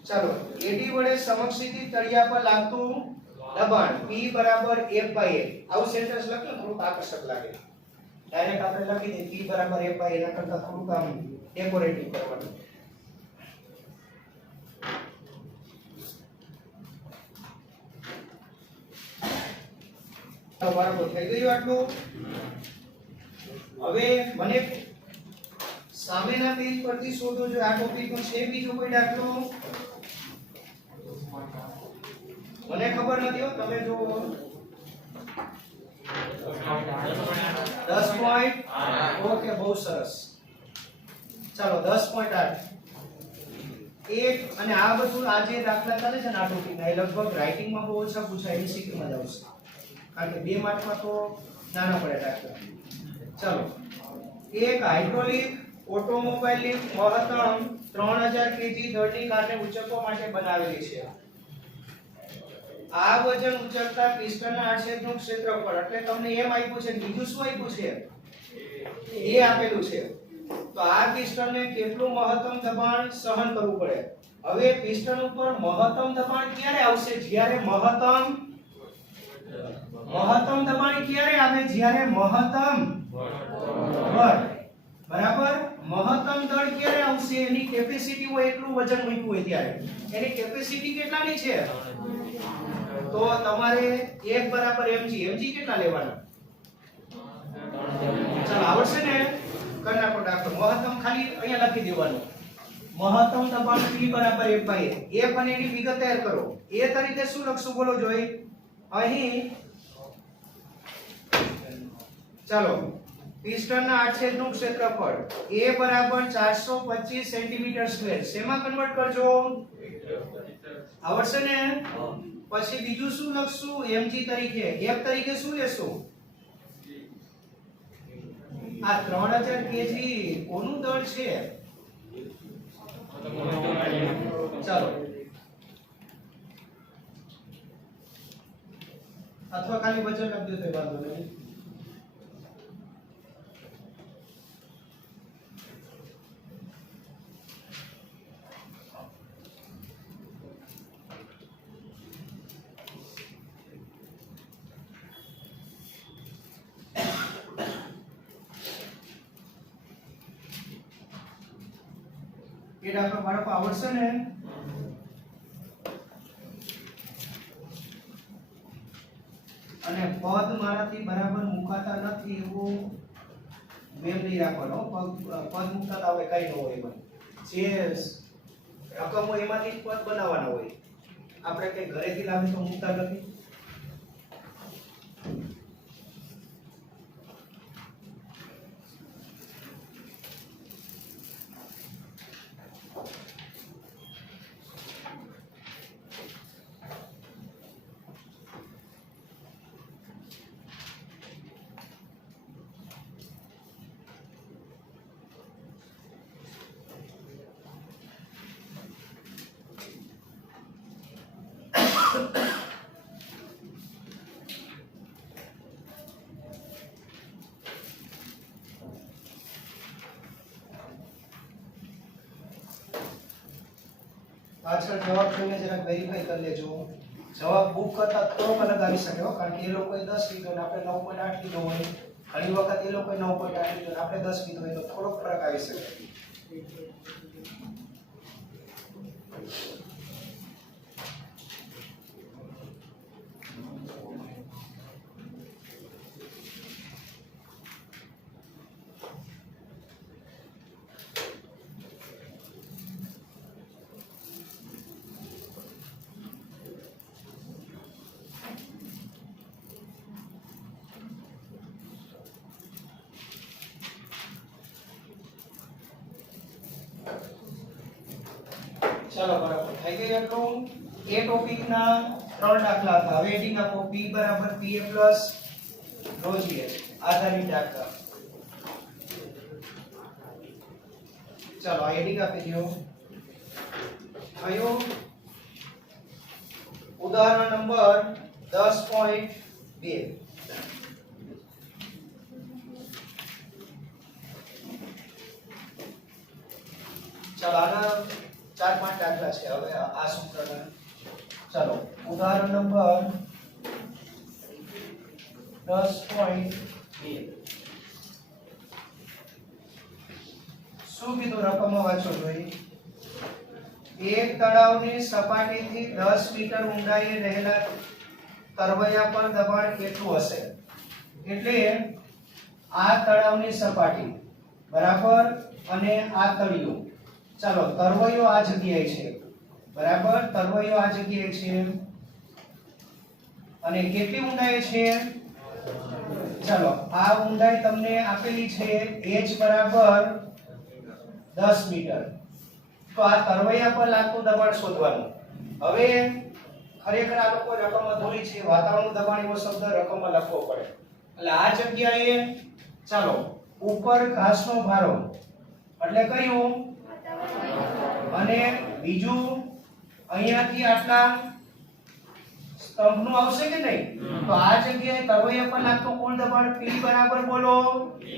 ચાલો એડી વડે સમક્ષિતિ તળિયા પર લાગતું દબાણ P બરાબર F/A. આવું સેન્ટેન્સ લખ્યું થોડું આકર્ષક લાગે. ડાયરેક્ટ આપણે લખી દઈએ P બરાબર F/A. એના કરતા થોડું આમ ડેકોરેટિવ કરવાનું. બરાબર થઈ ગયું આટલું. હવે મને સામેના પેજ પરથી શોધો જો આ ટોપિકનો છે બીજો કોઈ દાખલો. મને ખબર નથી હો, તમે જો 10 પોઈન્ટ. ઓકે, બહુ સરસ. ચાલો 10.8 એક. અને આ બધું આ જે દાખલા ચાલે છે ને આ ટોપિકના, એ લગભગ રાઇટિંગમાં બહુ ઓછા પૂછાય, એમસીક્યુમાં જ આવશે, કારણ કે 2 માર્કમાં તો નાના પડે દાખલા. ચાલો, એક હાઇડ્રોલિક ઓટોમોબાઈલ મહત્તમ 3000 કેજી દળની કારને ઉંચકવા માટે બનાવેલી છે. આ વજન ઉંચકતા પિસ્ટનના આડછેદનું ક્ષેત્રફળ, એટલે તમને એમ આપ્યું છે, બીજું શું આપ્યું છે એ આપેલું છે. તો આ પિસ્ટનને કેટલું મહત્તમ દબાણ સહન કરવું પડે. હવે પિસ્ટન ઉપર મહત્તમ દબાણ ક્યારે આવશે? જ્યારે મહત્તમ દબાણ ક્યારે આવે? જ્યારે મહત્તમ બળ, બરાબર. મહત્તમ દળ ક્યારે આવશે? એની કેપેસિટી હોય એટલું વજન મૂક્યું હોય ત્યારે. એની કેપેસિટી કેટલાની છે? તો તમારે 1 બરાબર mg. mg કેટલા લેવાના? ચાલો આવડશે ને, કરી નાખો દાખલો. મહત્તમ ખાલી અહીંયા લખી દેવાનું, મહત્તમ દબાણ P બરાબર F/A. F અને એની વિગત તૈયાર કરો. એ તરીકે શું લખશું બોલો જોઈ અહીં. ચાલો, પિસ્ટનના આડછેદનું ક્ષેત્રફળ A બરાબર 425 સેન્ટીમીટર સ્ક્વેર. શેમાં કન્વર્ટ કરજો? આવડશે ને. પછી બીજું શું લખશું? mg તરીકે. F તરીકે શું લેશું? આ 3000 કેજી કોનું દળ છે? ચાલો, અથવા ખાલી વજન લખી દો તો વાંધો નહીં. એ દાખલો બાળકો આવડશે ને. અને પદ મારાથી બરાબર મુકાતા નથી એવું મેમરી રાખવાનો. પદ મુકતા આવે કઈ ન હોય, એમાં જે રકમ હોય એમાંથી જ પદ બનાવવાના હોય. આપણે કઈ ઘરેથી લાવી તો મુકતા નથી. પાછળ જવાબ જોઈને જરાક વેરીફાઈ કરી લેજો. જવાબ બુક કરતા થોડોક અલગ આવી શકે હો, કારણ કે એ લોકોએ 10 લીધો ને આપણે 9.8 લીધો હોય. ઘણી વખત એ લોકોએ 9.8 લીધો ને આપણે 10 લીધો હોય, તો થોડોક ફરક આવી શકે. ચાલો બરાબર થઈ ગઈ એટલું. એ ટોપિકના 3 દાખલા હતા. હવે એડિંગ આપો. P બરાબર PA પ્લસ રોજીએ આધારિત દાખલા. ચાલો આ એડિંગ આપી દો. થયું ઉદાહરણ નંબર 10.2. ચાલો આના 4-5 દાખલા છે. હવે આ સૂત્રના ચાલો ઉદાહરણ નંબર 10.2. શું કીધું? રકમમાં વાંચો જોઈ. એક તળાવની સપાટીથી 10 મીટર ઊંડાઈએ રહેલા તરવૈયા પર દબાણ કેટલું હશે એટલે આ તળાવની સપાટી બરાબર અને આ તળિયું ચાલો તરવૈયો આ જગ્યાએ છે બરાબર તરવૈયો આ જગ્યાએ છે અને કેટલી ઊંડાઈ છે ચાલો આ ઊંડાઈ તમને આપેલી છે h બરાબર 10 મીટર તો આ તરવૈયા પર લાગતું દબાણ શોધવાનું હવે ખરેખર આ લોકો રકમ અધૂરી છે વાતાવરણનું દબાણ એવો શબ્દ રકમમાં લખવો પડે એટલે આ જગ્યાએ ચાલો ઉપર ઘાસનો ભારો એટલે કયું અને બીજું અહીંયાથી આટલા સ્તંભનું આવશે કે નહીં તો આ જગ્યાએ તરવૈયા પર લાગતું કુલ દબાણ P બરાબર બોલો PA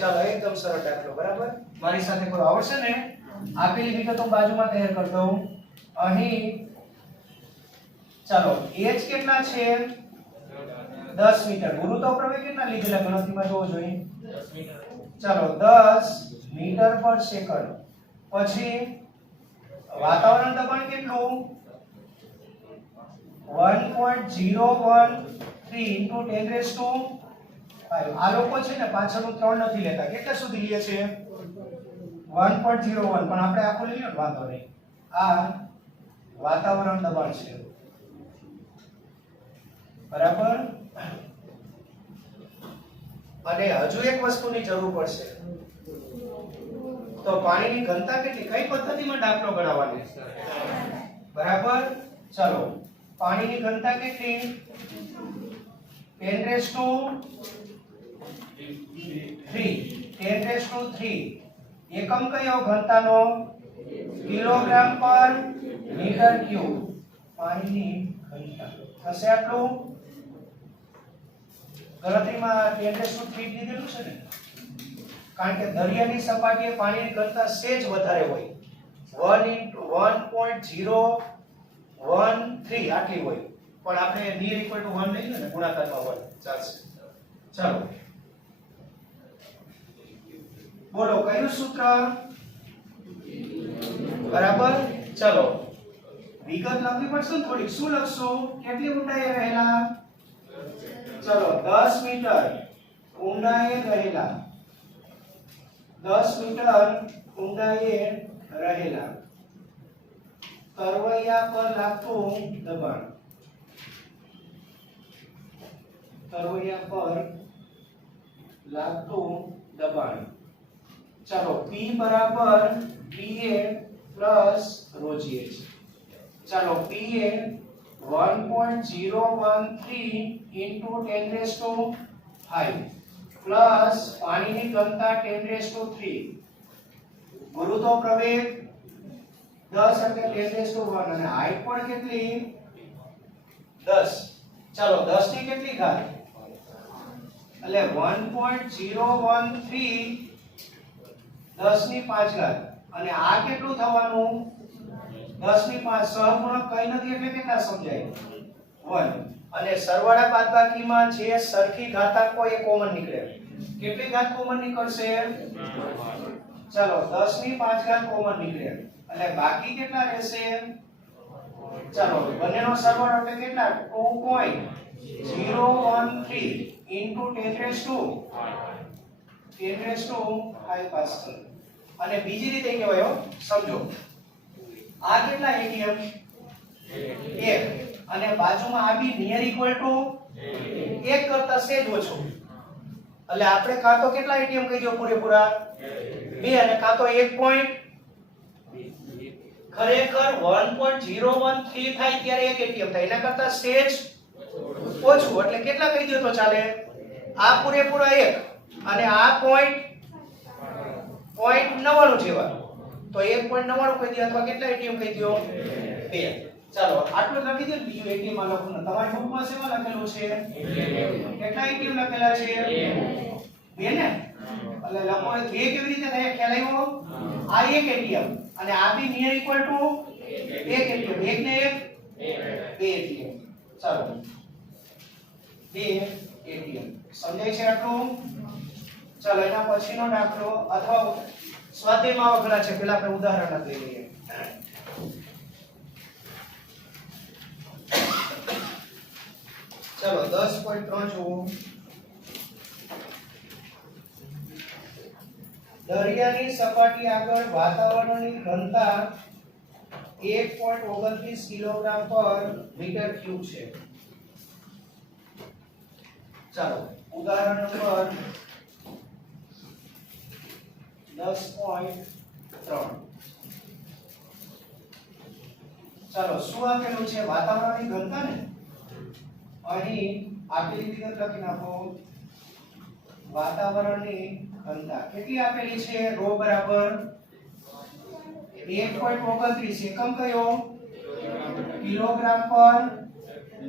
ચાલો એકદમ સરળ દાખલો બરાબર મારી સાથે કરો આવડશે ને આપેલી વિગતો બાજુમાં તૈયાર કરી દઉં અહીં ચાલો h કેટલા છે 10 મીટર ગુરુત્વ પ્રવેગ કેટલા લીધેલા ગણતરીમાં જોવો જોઈએ 10 મીટર ચાલો 10 મીટર પર સેકન્ડ પછી વાતાવરણ દબાણ કેટલું 1.013 into 10 raised to 5 આ લોકો છે ને પાછળનું 3 નથી લેતા કેટલા સુધી લે છે 1.01 પણ આપણે આખો લઈ લો વાંધો નહીં આ વાતાવરણ દબાણ છે બરાબર અને હજુ એક વસ્તુની જરૂર પડશે તો પાણીની ઘનતા કેટલી કઈ પદ્ધતિમાં દાખલો ગણવાની બરાબર ચલો પાણીની ઘનતા કેટલી 10 raised to 3 એકમ કયો ઘનતાનો કિલોગ્રામ પર મીટર ક્યુબ પાણીની ઘનતા થશે આટલું ગણતરીમાં 10 raised to 3 દીધેલું છે ને કારણ કે દરિયાની સપાટીએ પાણીની ઘનતા સેજ વધારે હોય 1 into 1.013 આટલી હોય પણ આપણે near equal to 1 લઈએ ને ગુણાકારમાં 1 ચાલશે ચાલો બોલો કયું સૂત્ર બરાબર ચલો વિગત લખવી પડશે ને થોડી શું લખશું કેટલી ઊંડાઈએ રહેલા ચલો 10 મીટર ઊંડાઈએ રહેલા 10 મીટર ઊંડાઈએ રહેલા તરવૈયા પર લાગતું દબાણ તરવૈયા પર લાગતું દબાણ ચાલો P બરાબર PA પ્લસ ρgh ચાલો PA 1.013 into 10 raised to 5 plus પાણીની ઘનતા 10 raised to 3 ગુરુત્વ પ્રવેગ 10 એટલે 10 raised to 1 અને હાઈટ પણ કેટલી 10 ચાલો 10 ની કેટલી ઘાત એટલે 1.013 10 ની 5 ઘાત અને આ કેટલું થવાનું 10 ની 5 સહગુણક કઈ નથી એટલે કેટલા સમજાય 1 અને સરવાળા બાદબાકીમાં જે સરખી ઘાતાંક હોય એ કોમન નીકળે કેટલી ઘાત કોમન નીકળશે ચાલો 10 ની 5 ઘાત કોમન નીકળે એટલે બાકી કેટલા રહેશે ચાલો બંનેનો સરવાળો એટલે કેટલા 2.013 into 10 raised to 5 પાસ્કલ અને બીજી રીતે કહેવાય સમજો આ કેટલા એટીએમ 1 અને બાજુમાં આ બી નિયર ઇક્વલ ટુ 1 કરતા સેજ ઓછો એટલે આપણે કાં તો કેટલા એટીએમ કહી દો પૂરેપૂરા 2 અને કાં તો 1 પોઈન્ટ ખરેખર 1.013 થાય ત્યારે 1 એટીએમ થાય એના કરતા સેજ ઓછું એટલે કેટલા કહી દો તો ચાલે આ પૂરેપૂરા 1 અને આ પોઈન્ટ 0.99 જેવા તો 1.99 કહી દો અથવા કેટલા એટીએમ કહી દો 2 ચાલો આટલું લખી દો બીજું એટીએમ માં લખો તમારી બુકમાં શેમાં લખેલું છે કેટલા એટીએમ લખેલા છે 2 ને એટલે લખો 2 કેવી રીતે થાય ખ્યાલ આવ્યો આ 1 એટીએમ અને આ બી નિયર ઇક્વલ ટુ 1 એટીએમ 1 ને 1 2 એટીએમ ચાલો 2 એટીએમ સમજાય છે આટલું ચાલો એના પછીનો દાખલો અથવા સ્વાધ્યાયમાં ઘણા છે પેલા આપણે ઉદાહરણ લઈ લઈએ ચલો 10.3 જુઓ. દરિયાની સપાટી આગળ વાતાવરણની ઘનતા 1.29 કિલોગ્રામ પર મીટર ક્યુબ છે. ચાલો ઉદાહરણ નંબર 10.3. ચાલો શું આપેલું છે? વાતાવરણની ઘનતા ને અહીં આપેલી વિગત લખી નાખો. વાતાવરણની ઘનતા કેટલી આપેલી છે? રો બરાબર 1.29 એકમ કયો? કિલોગ્રામ પર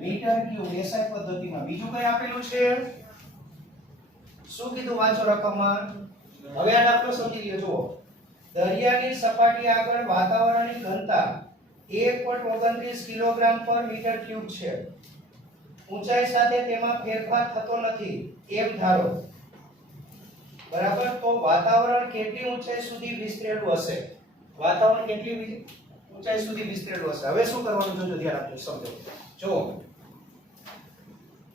મીટર ક્યુબ SI પદ્ધતિમાં. બીજું કઈ આપેલું છે? શું કીધું? વાંચો રકમમાં. હવે આ દાખલો સમજી લ્યો. જુઓ, દરિયાની સપાટી આગળ વાતાવરણની ઘનતા 1.29 કિલોગ્રામ પર મીટર ક્યુબ છે. ઊંચાઈ સાથે તેમાં ફેરફાર થતો નથી એમ ધારો. બરાબર. તો વાતાવરણ કેટલી ઊંચાઈ સુધી વિસ્તરેલું હશે? વાતાવરણ કેટલી ઊંચાઈ સુધી વિસ્તરેલું હશે? હવે શું કરવાનું જોજો, ધ્યાન આપજો, સમજો. જો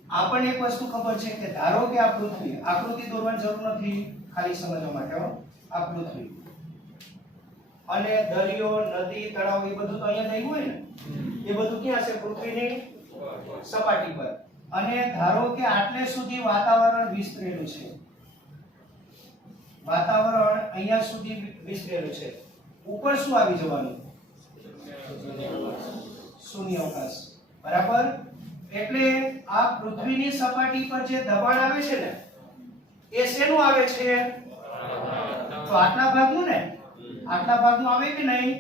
આપણને એક વસ્તુ ખબર છે કે ધારો કે આ પૃથ્વી, આકૃતિ દોરવાની જરૂર નથી, ખાલી સમજવા માટે હો. આ પૃથ્વી અને દરિયો, નદી, તળાવ એ બધું તો અહીંયા થઈ હોય ને, એ બધું ક્યાં છે? પૃથ્વીની સપાટી પર. અને ધારો કે આટલે સુધી વાતાવરણ વિસ્તરેલું છે. વાતાવરણ અહીંયા સુધી વિસ્તરેલું છે. ઉપર શું આવી જવાનું? શૂન્યાવકાશ. બરાબર. એટલે આ પૃથ્વીની સપાટી પર જે દબાણ આવે છે ને, એ શેનું આવે છે? તો આટલા ભાગનું ને, આટલા ભાગનું આવે કે નહીં?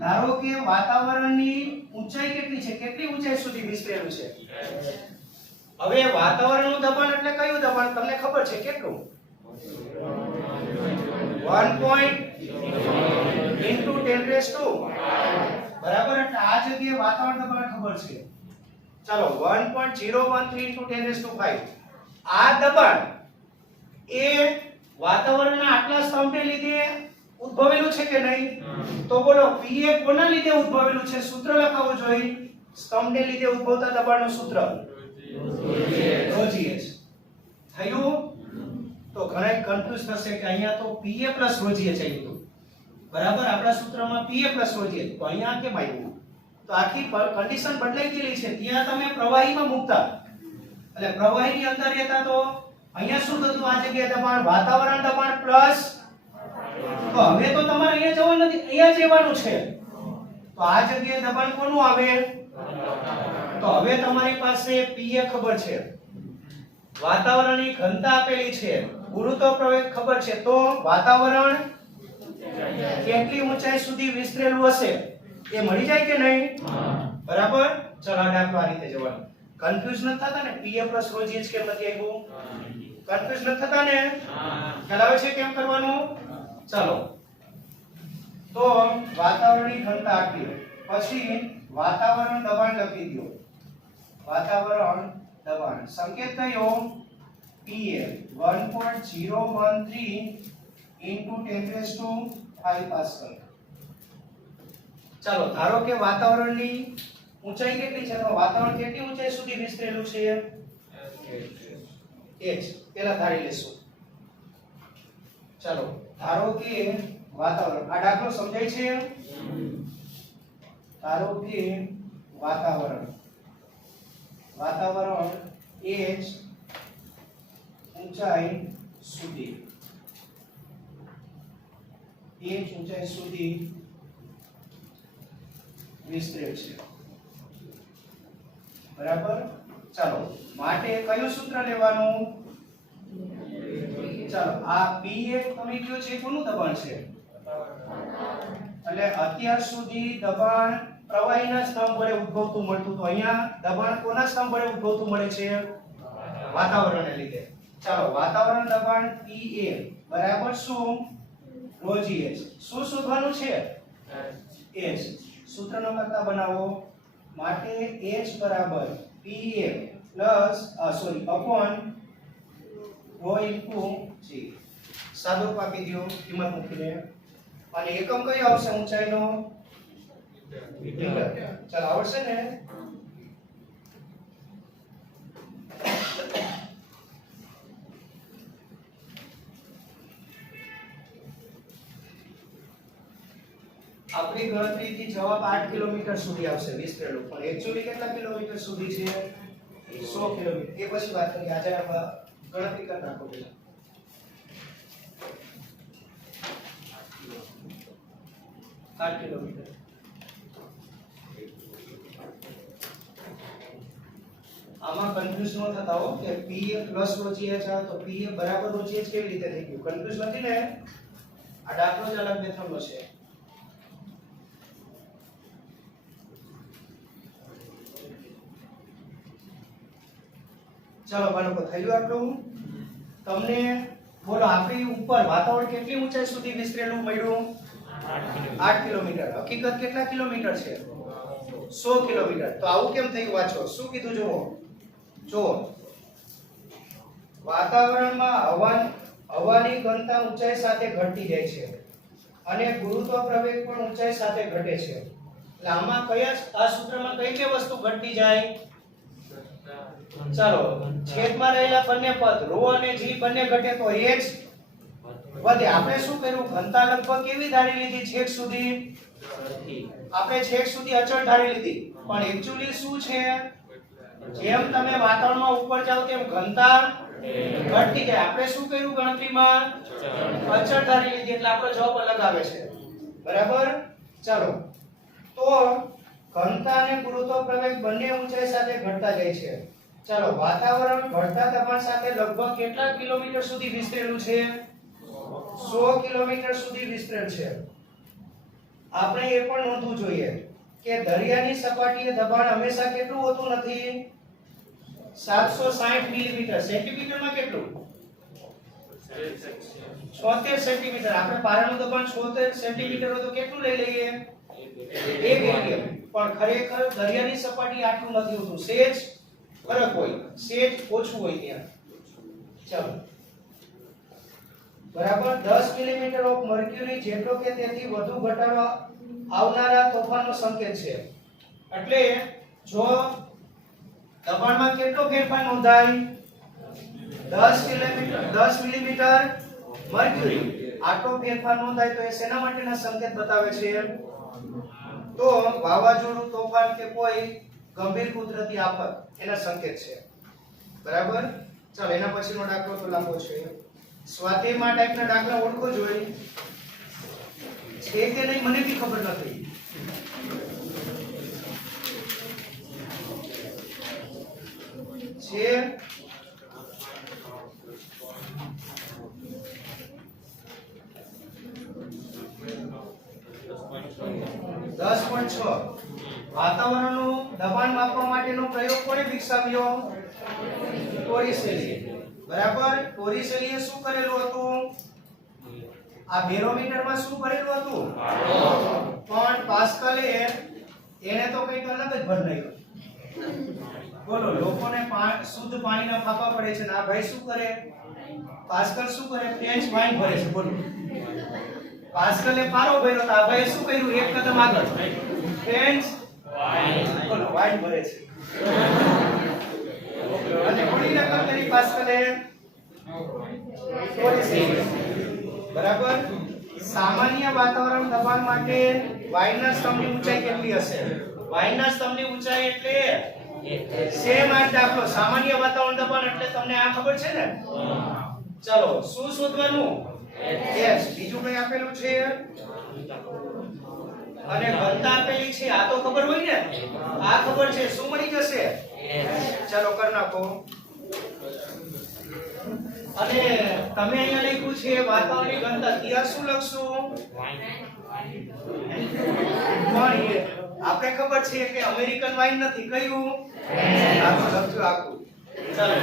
ધારો કે વાતાવરણની ઊંચાઈ કેટલી છે? કેટલી ઊંચાઈ સુધી વિસ્તરેલું છે? હવે વાતાવરણનું દબાણ એટલે કયું દબાણ? તમને ખબર છે કેટલું? 1.10⁻². બરાબર. એટલે આ જગ્યાએ વાતાવરણ દબાણ ખબર છે. ચાલો 1.013 × 10⁵. આ દબાણ એ વાતાવરણના આટલા સ્તંભને લીધે ઉદ્ભવેલું છે કે નહીં? તો બોલો P એ કોના લીધે ઉદ્ભવેલું છે? સૂત્ર લખાવવું જોઈએ. સ્તંભને લીધે ઉદ્ભવતા દબાણનું સૂત્ર ρ g h. થયું? તો ઘણા કન્ફ્યુઝ થશે કે અહીંયા તો Pa + ρ g h આવ્યું હતું. બરાબર. આપણા સૂત્રમાં Pa + ρ g h. તો અહીંયા કેમ આવ્યું? તો આખી કન્ડિશન બદલાઈ ગયેલી છે. ત્યાં તમે પ્રવાહીમાં મૂકતા, એટલે પ્રવાહીની અંદર રહેતા, તો અહીંયા શું થતું? આ જગ્યાએ દબાણ, વાતાવરણ દબાણ પ્લસ. તો હવે તો તમારે અહીંયા જવાનું નથી, અહીંયા જ રહેવાનું છે. તો આ જગ્યાએ દબાણ કોનું આવે? તો હવે તમારી પાસે Pa ખબર છે, વાતાવરણની ઘનતા આપેલી છે, ગુરુત્વ પ્રવેગ ખબર છે. તો વાતાવરણ કેટલી ઊંચાઈ સુધી વિસ્તરેલું હશે એ મળી જાય કે નહીં? બરાબર. ચલો આ દાખલો આ રીતે જવાનું. કન્ફ્યુઝ ન થતા ને? Pa + ρ g h કેમ નથી આવ્યું? કન્ફ્યુઝ ન થતા ને? ખ્યાલ આવે છે કેમ કરવાનું? ચાલો. તો વાતાવરણની ઘનતા આપી, પછી વાતાવરણ દબાણ લખી દો. વાતાવરણ દબાણ સંકેત કયો? Pa 1.013 × 10⁵ pascal. ચાલો ધારો કે વાતાવરણની ઊંચાઈ કેટલી છે? તો વાતાવરણ કેટલી ઊંચાઈ સુધી વિસ્તરેલું છે? h. પેલા ધારી લેશું. ચાલો ધારો કે વાતાવરણ, આ દાખલો સમજાય છે? ધારો કે વાતાવરણ h ઊંચાઈ સુધી વિસ્તરે છે. બરાબર. ચાલો માટે કયું સૂત્ર લેવાનું? ચાલો આ Pa તમે કયો છે કોનું દબાણ છે? એટલે અત્યાર સુધી દબાણ પ્રવાહીના સ્તંભ વડે ઉદ્ભવતું મળતું, તો અહીંયા દબાણ કોના સ્તંભ વડે ઉદ્ભવતું મળે છે? વાતાવરણને લીધે. ચાલો વાતાવરણ દબાણ Pa બરાબર શું? ρ g h. શું શોધવાનું છે? h. સૂત્રનો કરતા બનાવો. માટે h બરાબર Pa upon ρ * g. સાદુરૂપ આપી દો કિંમત મૂકીને. અને એકમ કયો આવશે ઊંચાઈનો? મીટર. ચાલો આવશે ને? ગણતરીથી જવાબ 8 કિલોમીટર સુધી આવશે વિસ્તરેલું, પણ એક્ચ્યુઅલી કેટલા કિલોમીટર સુધી છે? 100 કિલોમીટર. એ પછી વાત કરીએ. આજે આપણે ગણતરી કરી નાખો પેલા. 8 કિલોમીટર. આમાં કન્ફ્યુઝ ન થતા હો કે PA પ્લસ રોજીએચ આ તો PA બરાબર રોજીએચ કેવી રીતે થઈ ગયું? કન્ફ્યુઝ નથી ને? આ દાખલો જ અલગ મેથડનો છે. ચાલો બાળકો થયું આટલું. તમને બોલો આપણી ઉપર વાતાવરણ કેટલી ઊંચાઈ સુધી વિસ્તરેલું મળ્યું? 8 કિલોમીટર. હકીકત કેટલા કિલોમીટર છે? 100 કિલોમીટર. તો આવું કેમ થયું? વાંચો શું કીધું જુઓ. જો વાતાવરણમાં હવાની ઘનતા ઊંચાઈ સાથે ઘટતી જાય છે અને ગુરુત્વ પ્રવેગ પણ ઊંચાઈ સાથે ઘટે છે. એટલે આમાં કયા આ સૂત્રમાં કઈ કઈ વસ્તુ ઘટતી જાય? ચાલો છેદમાં રહેલા બંને પદ ρ અને g બંને ઘટે તો h વધે. આપણે શું કર્યું? ઘનતા લગભગ કેવી ધારી લીધી? છેક સુધી. આપણે છેક સુધી અચળ ધારી લીધી, પણ એક્ચ્યુઅલી શું છે? જેમ તમે વાતાવરણમાં ઉપર જાવ તેમ ઘનતા ઘટતી જાય. આપણે શું કર્યું? ગણતરીમાં અચળ ધારી લીધી, એટલે આપણો જવાબ અલગ આવે છે. બરાબર. ચાલો તો ઘનતા અને ગુરુત્વ પ્રવેગ બંને ઊંચાઈ સાથે ઘટતા જાય છે. ચાલો વાતાવરણ ઘટતા દબાણ સાથે લગભગ કેટલા કિલોમીટર સુધી વિસ્તરેલું છે? 100 કિલોમીટર સુધી વિસ્તરેલ છે. આપણે એ પણ નોંધવું જોઈએ કે દરિયાની સપાટીએ દબાણ હંમેશા કેટલું હોતું નથી? 760 મિલીમીટર. સેન્ટીમીટરમાં કેટલું? 76 સેન્ટીમીટર. આપણે પારાનું દબાણ 76 સેન્ટીમીટર હોય તો કેટલું લઈ લઈએ? 1 એટીએમ. પણ ખરેખર દરિયાની સપાટી આટલું નથી હોતું. સેજ ફરક હોય, સેજ ઓછું હોય ત્યાં. ચાલો બરાબર. 10 મિલીમીટર ઓફ મર્ક્યુરી જેટલો કે તેથી વધુ ઘટાડો આવનારા તોફાનનો સંકેત છે. એટલે જો દબાણમાં કેટલો ફેરફાર નોંધાય? 10 મિલીમીટર મર્ક્યુરી. આટલો ફેરફાર નોંધાય તો એ શેના માટેના સંકેત બતાવે છે? તો વાવાઝોડું, તોફાન કે કોઈ ગંભીર કુદરતી આફત એના સંકેત છે. બરાબર. ચાલો એના પછીનો દાખલો તો લાંબો છે. સ્વાધ્યાયમાં ટાઈપના દાખલા ઓળખો જોઈએ છે કે નહીં મને બી ખબર નથી. છે 10.6. વાતાવરણનું દબાણ માપવા માટેનો પ્રયોગ કોણે વિકસાવ્યો? ટોરિસેલી. બરાબર. ટોરિસેલીએ શું કરેલું હતું? આ બેરોમીટરમાં શું ભરેલું હતું? પણ પાસ્કલે એને તો કંઈક અલગ જ ભર નાખ્યું. બોલો લોકોને શુદ્ધ પાણીના ફાફા પડે છે ને આ ભાઈ શું કરે? પાસ્કલ શું કરે? ફ્રેન્ચ વાઇન ભરે છે. બોલો પાસ્કલે પારો ભર્યો તો આ ભાઈ શું કર્યું? એક કદમ આગળ ફ્રેન્ચ વાઇન. બોલો વાઇન ભરે છે. અને કોની નકલ કરી પાસ્કલે? બરાબર. સામાન્ય વાતાવરણ દબાણ માટે વાયુના સ્તંભની ઊંચાઈ કેટલી હશે? વાયુના સ્તંભની ઊંચાઈ એટલે સેમ આ દાખલો. સામાન્ય વાતાવરણ દબાણ એટલે તમને આ ખબર છે ને? ચાલો શું શોધવાનું? h. બીજું કઈ આપેલું છે? અને ઘનતા આપેલી છે. આ તો ખબર હોય ને? આ ખબર છે. શું મળી જશે? ચાલો કર નાખો. અને તમે અહીંયા લખ્યું છે વાતાવરણની ઘનતા. ત્યાં શું લખશું? આપણે ખબર છે કે અમેરિકન વાઇન નથી. કયું? આખું લખજો આખું. ચાલો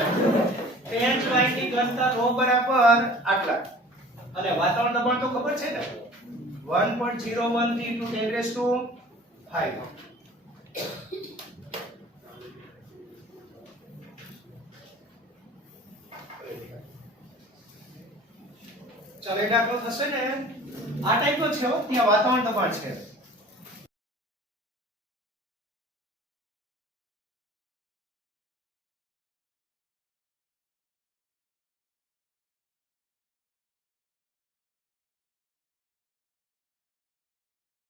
ફ્રેન્ચ વાઇનની ઘનતા ρ બરાબર આટલા. અને વાતાવરણ દબાણ તો ખબર છે ને? 1.013 × 10⁵. ચાલો એ દાખલો થશે ને? આ ટાઈપનો છે. ત્યાં વાતાવરણ દબાણ છે.